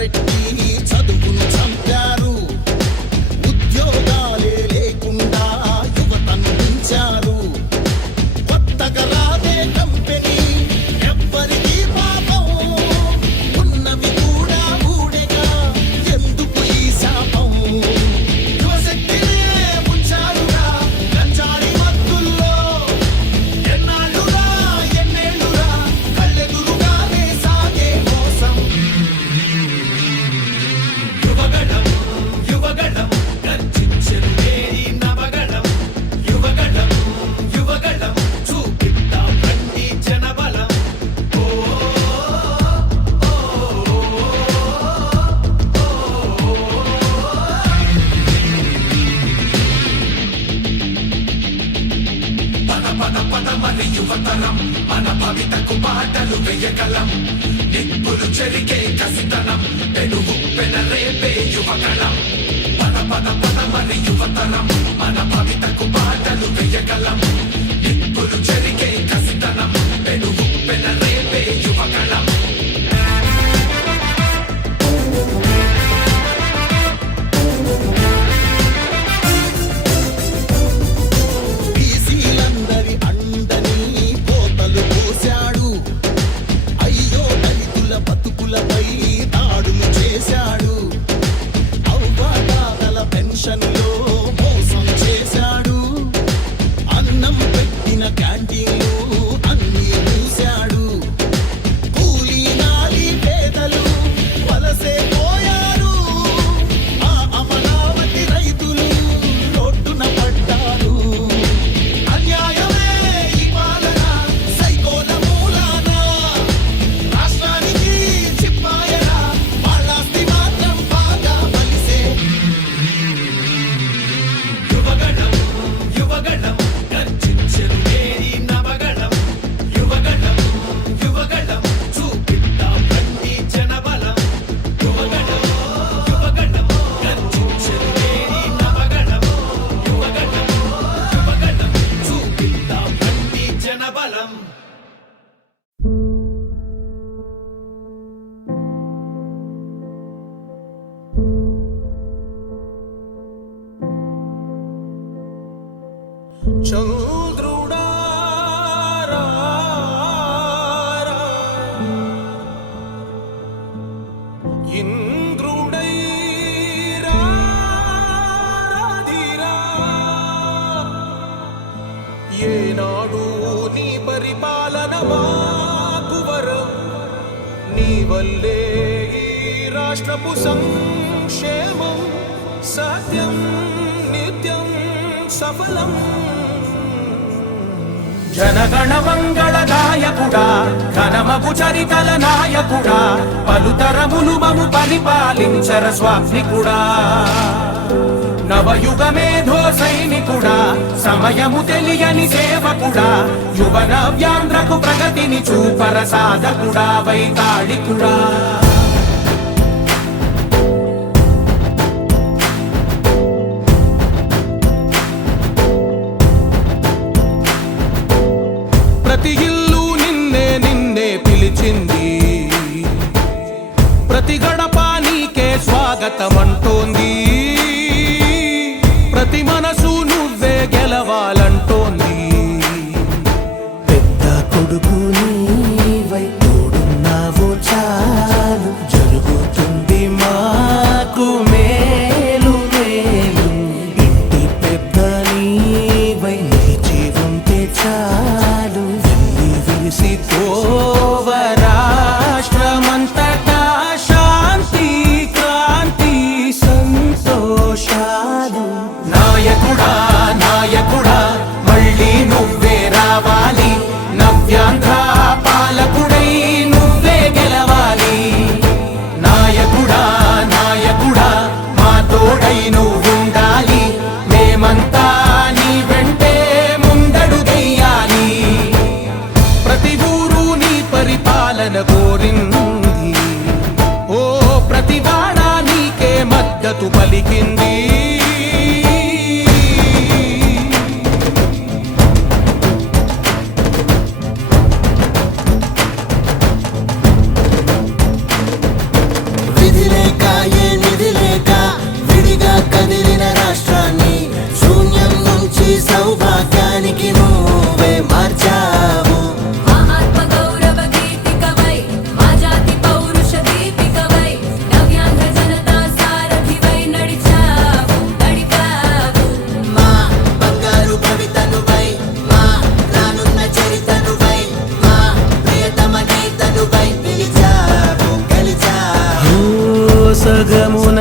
పెట్టి చదువును చంపారు. ఉద్యోగాలే లేకుండా యువతను ఉంచారు. కొత్తగా రాదే కంపెనీ ఎవ్వరికీ పాపం. ఉన్నవి కూడా ఊడేగా ఎందుకు ఈ శాపం. యువశక్తినే ఉంచారుగా గంజాయి మత్తుల్లో. ఎన్నాళ్ళురా ఎన్నేళ్ళురా కళ్ళెదురుగానే సాగే మోసం. యువగళం యువగళం గర్జించెను మేరీ నవగళం. యువగళం యువగళం చూపిద్దాం రండి జనబలం. పద పద పద మరి యువతరం మన భవితకు పాటలు వేయగలం. నిప్పులు చెరిగే కసితనం పెనుగు పెనరేపే యువగళం. పద పద పద మరి యువతరం మన భవితకు పాటలు వేయగలం. నిప్పులు చెరిగే కసితనం పెనుగు పెనరేపే యువగళం. బీసీలందరి అండని కోతలు పోశాడు. అయ్యో దళితుల బతుకులపై దాడులు చేశాడు. అవ్వాతాతల పెన్షన్లో మోసం చేశాడు. అన్నం పెట్టిన క్యాంటీన్లు అన్నీ మూశాడు. కూలీ నాలి పేదలు వలసే పోయారు. ఆ అమరావతి రైతులు రోడ్డున పడ్డారు. అన్యాయమే ఈ పాలన సైకోల మూలాన. రాష్ట్రానికి చిప్పాయన వాళ్ళాస్తి మాత్రం బాగా బలిసే. యువగళం యువగళం గర్జించెను మేరీ నవగళం. యువగళం యువగళం చూపిద్దాం రండి జనబలం. యువగళం యువగళం గర్జించెను మేరీ నవగళం. యువగళం యువగళం చూపిద్దాం రండి జనబలం. చంద్రుడా రా రా, ఇంద్రుడై రాధిరా. ఏనాడు నీ పరిపాలన మాకు వరం. నీ వల్లే ఈ రాష్ట్రపు సంక్షేమం సత్యం నిత్యం సఫలం. జనగణ మంగళ గాయకుడా ఘనమగు చరితల నాయకుడా. పలుతరములు మము పరిపాలించర స్వామికుడా. నవయుగ మేధో సైనికుడా సమయము తెలియని సేవకుడా. యువన వ్యాంధ్రకు ప్రగతిని చూపర సాధకుడా వైతాళికుడా. ప్రతి ఇల్లు నిన్నే నిన్నే పిలిచింది. ప్రతి గడప నీకే స్వాగతమంటోంది. ప్రతి మనసు నువ్వే గెలవాలంటోంది. పెద్ద కొడుకు నీవై తోడున్నావు చాలు. జరుగుతుంది మాకు మేలు మేలు. ఇంటి పెద్ద నీవై నిలిచి ఉంటే చాలు. వెళ్ళి విరిసి తోవ రాష్ట్రమంతటా శాంతి క్రాంతి సంతోషాలు. నాయకుడా నాయకుడా మళ్ళీ నువ్వే రావాలి. నవ్యాంధ్ర పాలకుడై నువ్వే గెలవాలి. నాయకుడా నాయకుడా మా తోడై నువ్వుండాలి. మేమంతా నీ వెంటే ముందడుగెయ్యాలి. ప్రతి ఊరు నీ పరిపాలన కోరింది. ఓ ప్రతివాడ నీకే మద్దతు పలికింది. విధిలే సగమున